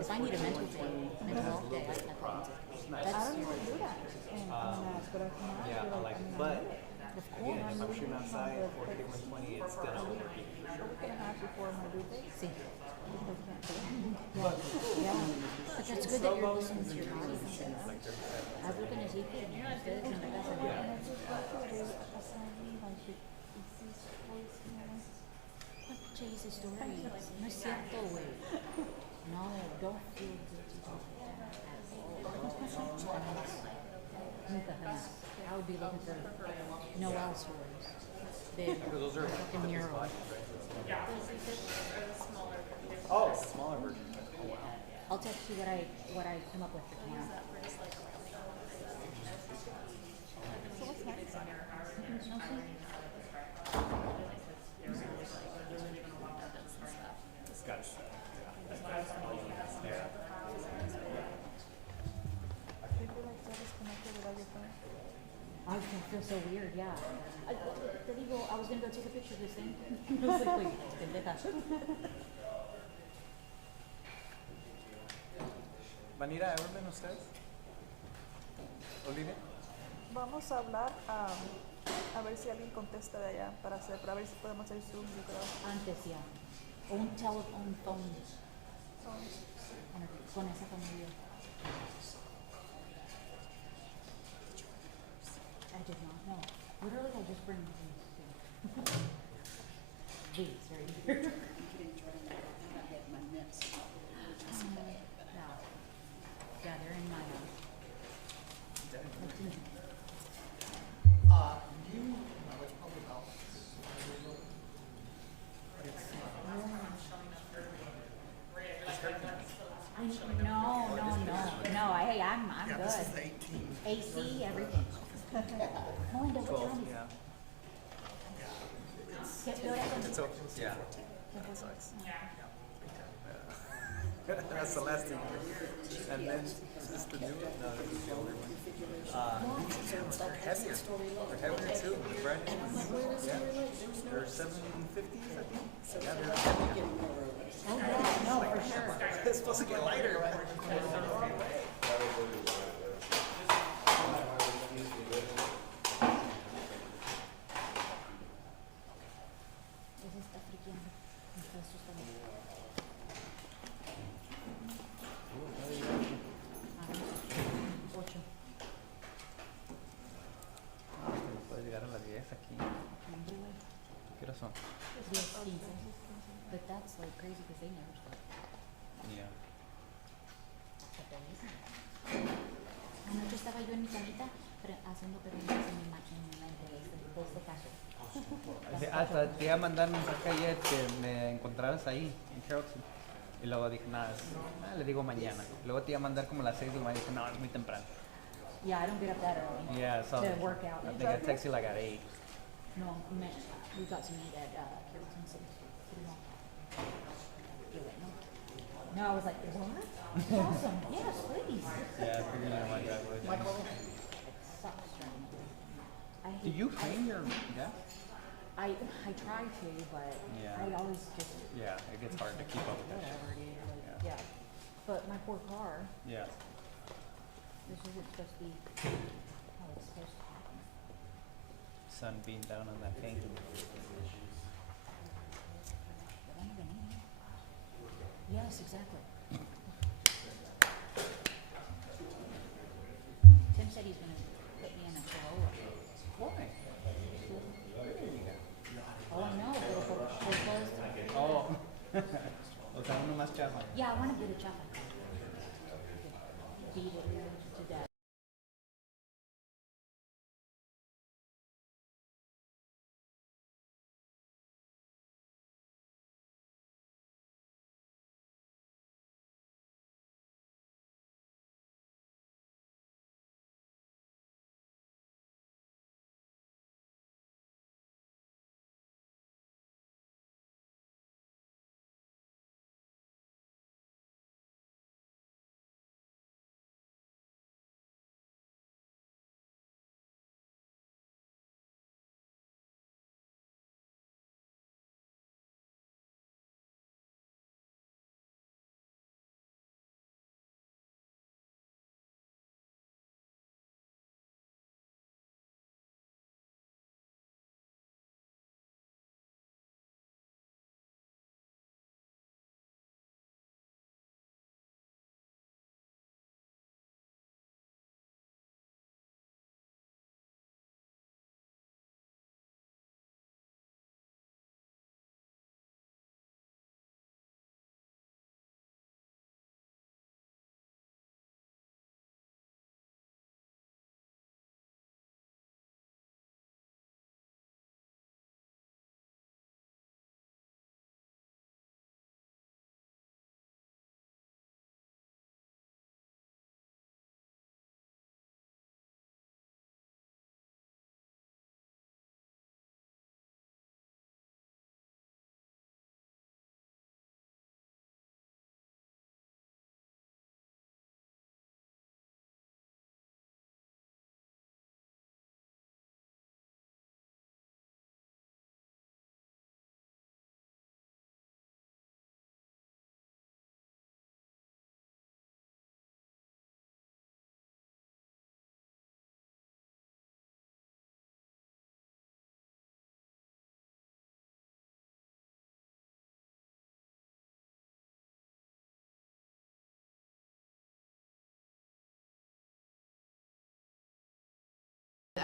If I need a mental health day, I call it. I That's don't even do that. And but I can ask Yeah, you, I like, like I it. mean, I But know it. of again, course. if I'm shooting outside, 40 to 120, it's gonna A overheat week for sure. and a half before my due date. See. I still can't do it. Yeah. But that's good that you're listening to your body. Like 37. Haz lo que necesites. Ustedes en la casa. And I just want to do assignment, like, it exists voice, you know. ¿Cuál pinche dice stories? No es cierto, güey. No, don't feel guilty about that at all. Nunca jamás. I would be looking for Noel stories. They're Those are fucking his narrow. body, right? Oh, it's a smaller version. Oh wow. I'll text you what I come up with for tomorrow. So what's next? It's got yeah. People like so disconnected without your phone. I feel so weird, yeah. Te digo, I was gonna go take a picture of this thing. I was like, wait, pendeja. ¿Van a ir a Everman ustedes? ¿Olivia? Vamos a hablar a ver si alguien contesta de allá para ver si podemos hacer Zoom, yo creo. Antes, ya. O un telephone phone So, con esa familia. I did not know. Literally, I just bring these. These right here. No. Yeah, they're in my house. No. Hey, I'm Yeah, good. this is the 18. AC, everything. Melinda, what 12, time is yeah. it? ¿Qué hora es? It's okay. Yeah. That sucks. That's the last thing. And then, is this the new one? No, this is the older one. They're heavier. They're heavier too. The brand new ones. Yeah. They're 750s, I think. Yeah, they're heavier. Oh, yeah, no, for sure. It's supposed to get lighter. Ese está friqueando. Me está asustando. Ocho. Puedes llegar a las 10 aquí. Hombre, güey. ¿Qué hora son? 10:15. But that's like crazy because they never stop. Yeah. But they listen. Anoche estaba yo en mi camita haciendo preguntas en mi mente de este caso. Hasta te iba a mandar un mensaje ayer que me encontraras ahí, en Carrollton. Y luego dije, nada, le digo mañana. Luego te iba a mandar como a las 6 de la mañana y dije, no, es muy temprano. Yeah, I don't get up that early. Yeah, so To work out. I think I texted you like at 8. No, we got to meet at Carrollton City Hall. You're like, no. No, I was like, what? Awesome. Yes, please. Yeah, I figured you might drive with Michael, it sucks trying to. I Do hate you clean your desk? I try to, but Yeah. I always just Yeah, it gets hard to keep up with that shit. whatever, dude. Like, yeah. But my poor car. Yeah. This isn't supposed to be how it's supposed to happen. Sun beating down on that paint. But I'm gonna need it. Yes, exactly. Tim said he's gonna put me in a Corolla. Why? Oh no, because Oh. O sea, uno más chafa. yeah, I want to get a chopper. Beat it to death.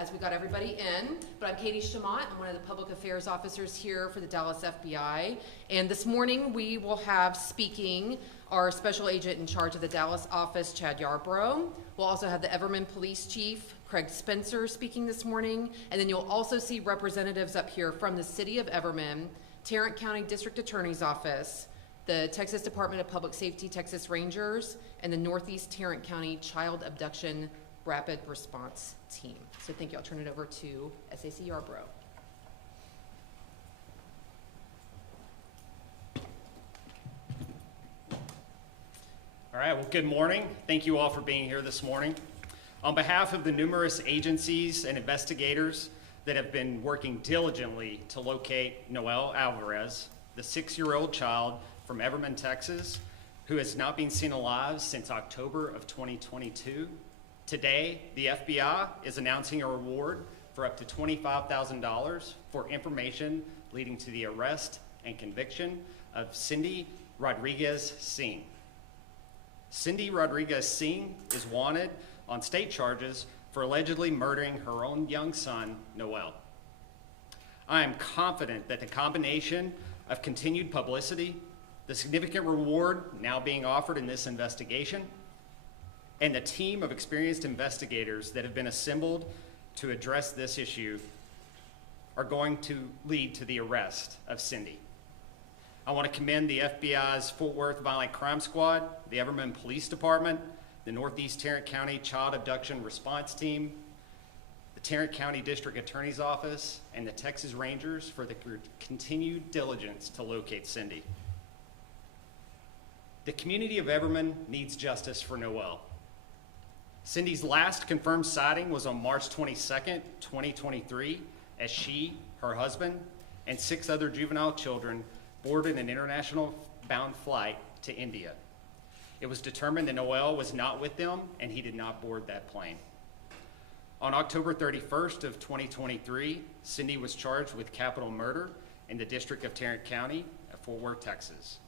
as we got everybody in, but I'm Katie Chamont. I'm one of the public affairs officers here for the Dallas FBI. And this morning we will have speaking our special agent in charge of the Dallas office, Chad Yarbrough. We'll also have the Everman Police Chief, Craig Spencer, speaking this morning. And then you'll also see representatives up here from the City of Everman, Tarrant County District Attorney's Office, the Texas Department of Public Safety, Texas Rangers, and the Northeast Tarrant County Child Abduction Rapid Response Team. So thank you. I'll turn it over to SAC Yarbrough. All right, well, good morning. Thank you all for being here this morning. On behalf of the numerous agencies and investigators that have been working diligently to locate Noel Alvarez, the 6-year-old child from Everman, Texas, who has not been seen alive since October of 2022, today, the FBI is announcing a reward for up to $25,000 for information leading to the arrest and conviction of Cindy Rodriguez-Singh. Cindy Rodriguez-Singh is wanted on state charges for allegedly murdering her own young son, Noel. I am confident that the combination of continued publicity, the significant reward now being offered in this investigation, and the team of experienced investigators that have been assembled to address this issue are going to lead to the arrest of Cindy. I want to commend the FBI's Fort Worth Violent Crime Squad, the Everman Police Department, the Northeast Tarrant County Child Abduction Response Team, the Tarrant County District Attorney's Office, and the Texas Rangers for the continued diligence to locate Cindy. The community of Everman needs justice for Noel. Cindy's last confirmed sighting was on March 22nd, 2023, as she, her husband, and 6 other juvenile children boarded an international bound flight to India. It was determined that Noel was not with them and he did not board that plane. On October 31st of 2023, Cindy was charged with capital murder in the District of Tarrant County at Fort Worth, Texas.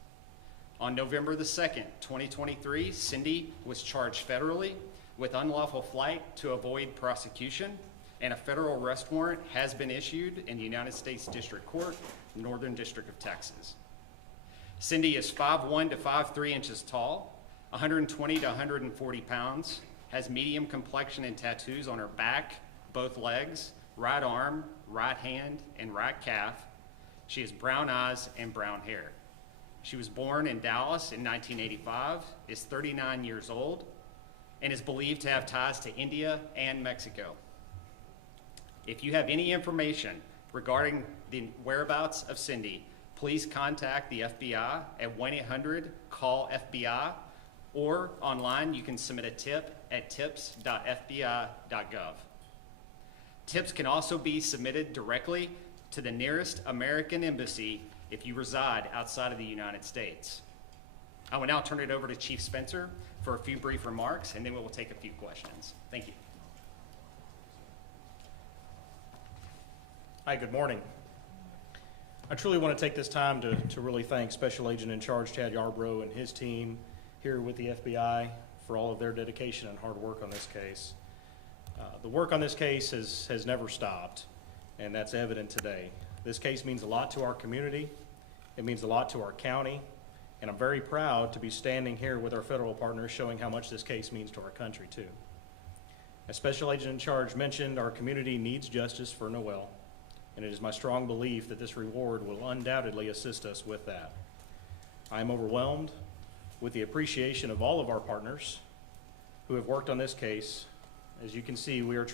On November the 2nd, 2023, Cindy was charged federally with unlawful flight to avoid prosecution, and a federal arrest warrant has been issued in the United States District Court, Northern District of Texas. Cindy is 5'1" to 5'3" inches tall, 120 to 140 pounds, has medium complexion and tattoos on her back, both legs, right arm, right hand, and right calf. She has brown eyes and brown hair. She was born in Dallas in 1985, is 39 years old, and is believed to have ties to India and Mexico. If you have any information regarding the whereabouts of Cindy, please contact the FBI at 1-800-CALL-FBI, or online you can submit a tip at tips.fbi.gov. Tips can also be submitted directly to the nearest American embassy if you reside outside of the United States. I will now turn it over to Chief Spencer for a few brief remarks, and then we will take a few questions. Thank you. Hi, good morning. I truly want to take this time to really thank Special Agent in Charge Chad Yarbrough and his team here with the FBI for all of their dedication and hard work on this case. The work on this case has never stopped, and that's evident today. This case means a lot to our community. It means a lot to our county, and I'm very proud to be standing here with our federal partners showing how much this case means to our country too. As Special Agent in Charge mentioned, our community needs justice for Noel, and it is my strong belief that this reward will undoubtedly assist us with that. I am overwhelmed with the appreciation of all of our partners who have worked on this case. As you can see, we are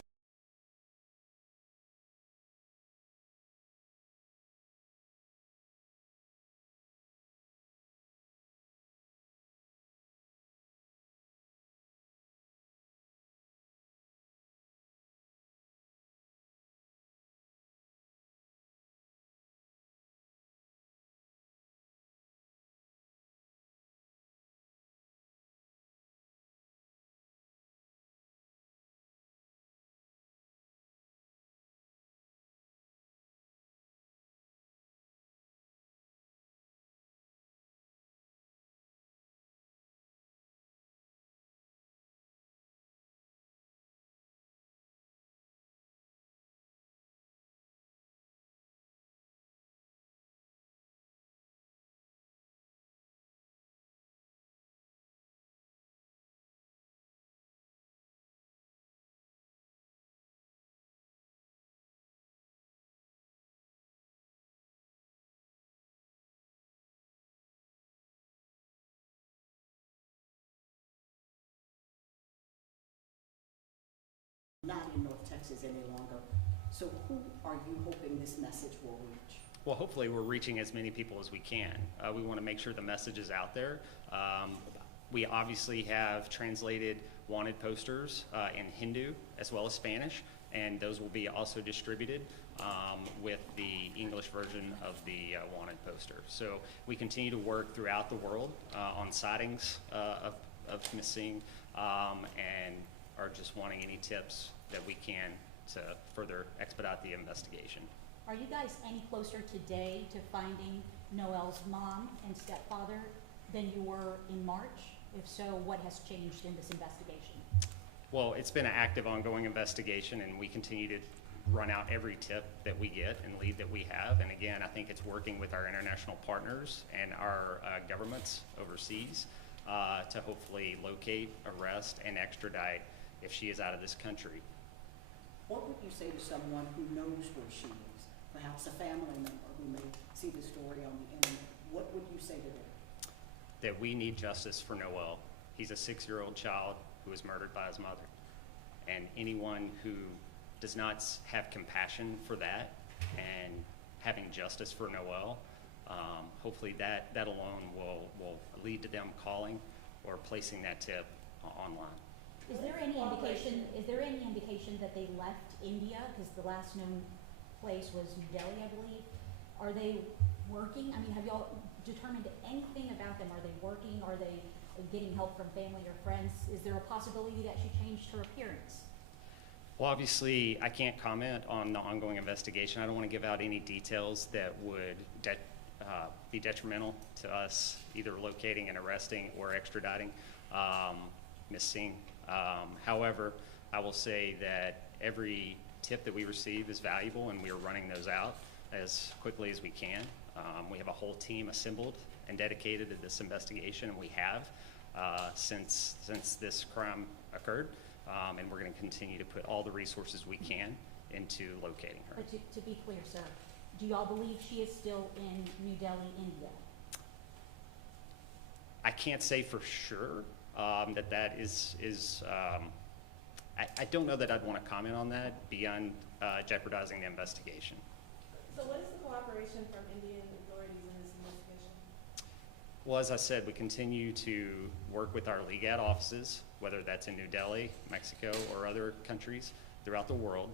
not in North Texas any longer. So who are you hoping this message will reach? Well, hopefully we're reaching as many people as we can. We want to make sure the message is out there. We obviously have translated wanted posters in Hindu as well as Spanish, and those will be also distributed with the English version of the wanted poster. So we continue to work throughout the world on sightings of Ms. Singh and are just wanting any tips that we can to further expedite the investigation. Are you guys any closer today to finding Noel's mom and stepfather than you were in March? If so, what has changed in this investigation? Well, it's been an active, ongoing investigation, and we continue to run out every tip that we get and lead that we have. And again, I think it's working with our international partners and our governments overseas to hopefully locate, arrest, and extradite if she is out of this country. What would you say to someone who knows where she is, perhaps a family member who may see the story on the internet? What would you say to them? That we need justice for Noel. He's a 6-year-old child who was murdered by his mother. And anyone who does not have compassion for that and having justice for Noel, hopefully that alone will lead to them calling or placing that tip online. Is there any indication? Is there any indication that they left India? Because the last known place was New Delhi, I believe. Are they working? I mean, have y'all determined anything about them? Are they working? Are they getting help from family or friends? Is there a possibility that she changed her appearance? Well, obviously, I can't comment on the ongoing investigation. I don't want to give out any details that would be detrimental to us, either locating and arresting or extraditing Ms. Singh. However, I will say that every tip that we receive is valuable, and we are running those out as quickly as we can. We have a whole team assembled and dedicated to this investigation, and we have since this crime occurred, and we're going to continue to put all the resources we can into locating her. But to be clear, sir, do y'all believe she is still in New Delhi, India? I can't say for sure that is I don't know that I'd want to comment on that beyond jeopardizing the investigation. So what is the cooperation from Indian authorities in this investigation? Well, as I said, we continue to work with our legat offices, whether that's in New Delhi, Mexico, or other countries throughout the world,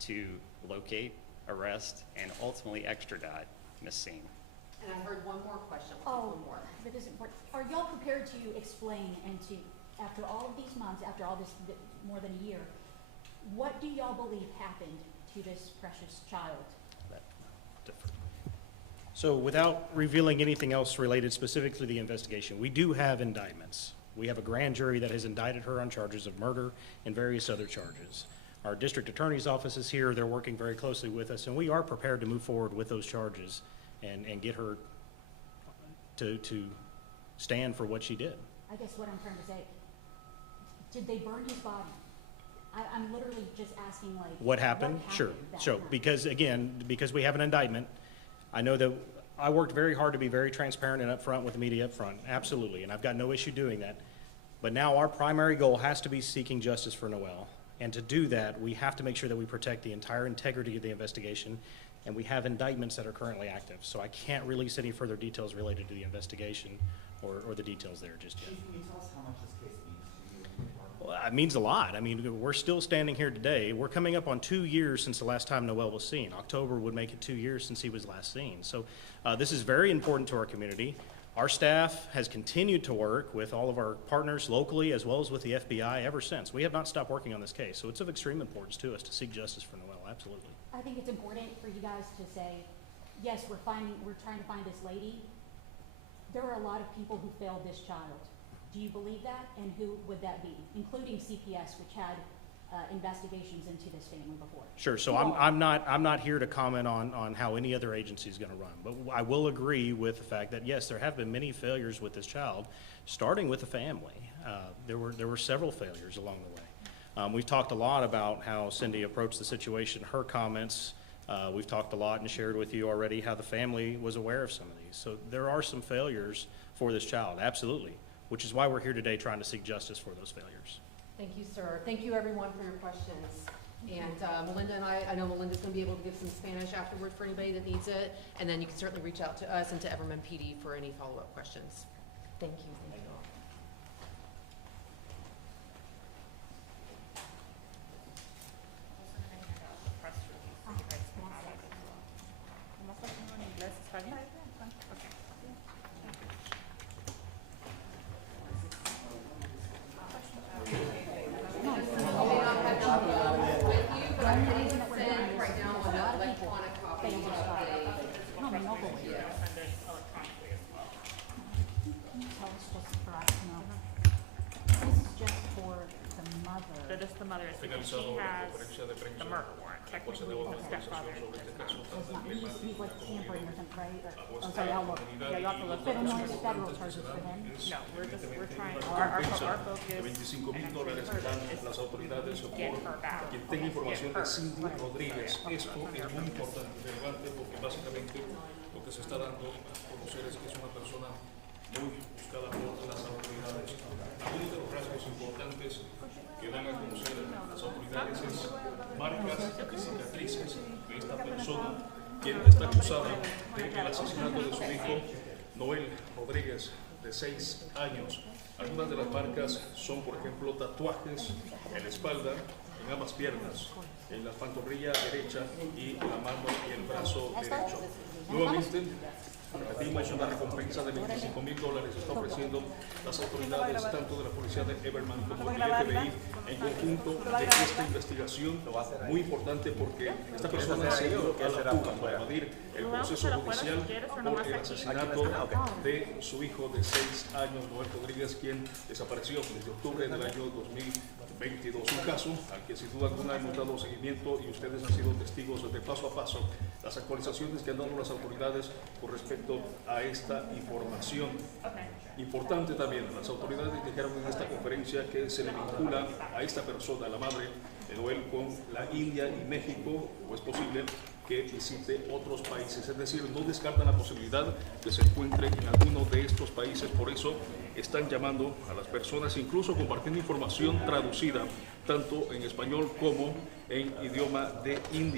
to locate, arrest, and ultimately extradite Ms. Singh. And I heard one more question. Oh, One more. that is important. Are y'all prepared to explain and to, after all of these months, after all this, more than a year, what do y'all believe happened to this precious child? So without revealing anything else related specifically to the investigation, we do have indictments. We have a grand jury that has indicted her on charges of murder and various other charges. Our district attorney's office is here. They're working very closely with us, and we are prepared to move forward with those charges and get her to stand for what she did. I guess what I'm trying to say, did they burn his body? I'm literally just asking, like, What happened? Sure. that So, night? because we have an indictment, I know that I worked very hard to be very transparent and upfront with the media up front, absolutely, and I've got no issue doing that. But now our primary goal has to be seeking justice for Noel. And to do that, we have to make sure that we protect the entire integrity of the investigation, and we have indictments that are currently active. So I can't release any further details related to the investigation or the details there just yet. Can you tell us how much this case means to you? Well, it means a lot. I mean, we're still standing here today. We're coming up on 2 years since the last time Noel was seen. October would make it 2 years since he was last seen. So this is very important to our community. Our staff has continued to work with all of our partners locally as well as with the FBI ever since. We have not stopped working on this case, so it's of extreme importance to us to seek justice for Noel, absolutely. I think it's important for you guys to say, yes, we're trying to find this lady. There are a lot of people who failed this child. Do you believe that? And who would that be? Including CPS, which had investigations into this family before. Sure. So Who I'm not here to comment on how any other agency is going to run, but I will agree with the fact that yes, there have been many failures with this child, starting with the family. There were several failures along the way. We've talked a lot about how Cindy approached the situation, her comments. We've talked a lot and shared with you already how the family was aware of some of these. So there are some failures for this child, absolutely, which is why we're here today trying to seek justice for those failures. Thank you, sir. Thank you, everyone, for your questions. And Melinda and I know Melinda's going to be able to give some Spanish afterward for anybody that needs it. And then you can certainly reach out to us and to Everman PD for any follow-up questions. Thank you. Thank you all. She has the murder warrant. Technically, the stepfather does not. He's like tampering or something, right? Oh, sorry, I'll look. Yeah, you have to look. But no federal charges for him. No, we're trying, our focus $25,000 que dan las autoridades is get her back. quien tenga información de Cindy Rodríguez. Esto es muy importante y relevante porque básicamente lo que se está dando a conocer es que es una persona muy buscada por las autoridades. Algunos de los rasgos importantes que dan a conocer las autoridades es marcas y cicatrices de esta persona, quien está acusada del asesinato de su hijo Noel Rodríguez, de 6 años. Algunas de las marcas son, por ejemplo, tatuajes en la espalda, en ambas piernas, en la pantorrilla derecha y la mano y el brazo derecho. Nuevamente, pedimos una recompensa de $25,000. Está ofreciendo las autoridades tanto de la policía de Everman como del FBI en conjunto de esta investigación muy importante porque esta persona se dio a la fuga para evadir el proceso judicial por el asesinato de su hijo de 6 años, Noel Rodríguez, quien desapareció desde octubre del año 2022. Un caso al que sin duda alguna hemos dado seguimiento y ustedes han sido testigos de paso a paso las actualizaciones que han dado las autoridades con respecto a esta información. Importante también, las autoridades dijeron en esta conferencia que se le vincula a esta persona, la madre de Noel, con la India y México, o es posible que visite otros países. Es decir, no descartan la posibilidad que se encuentre en alguno de estos países. Por eso están llamando a las personas, incluso compartiendo información traducida, tanto en español como en idioma de India.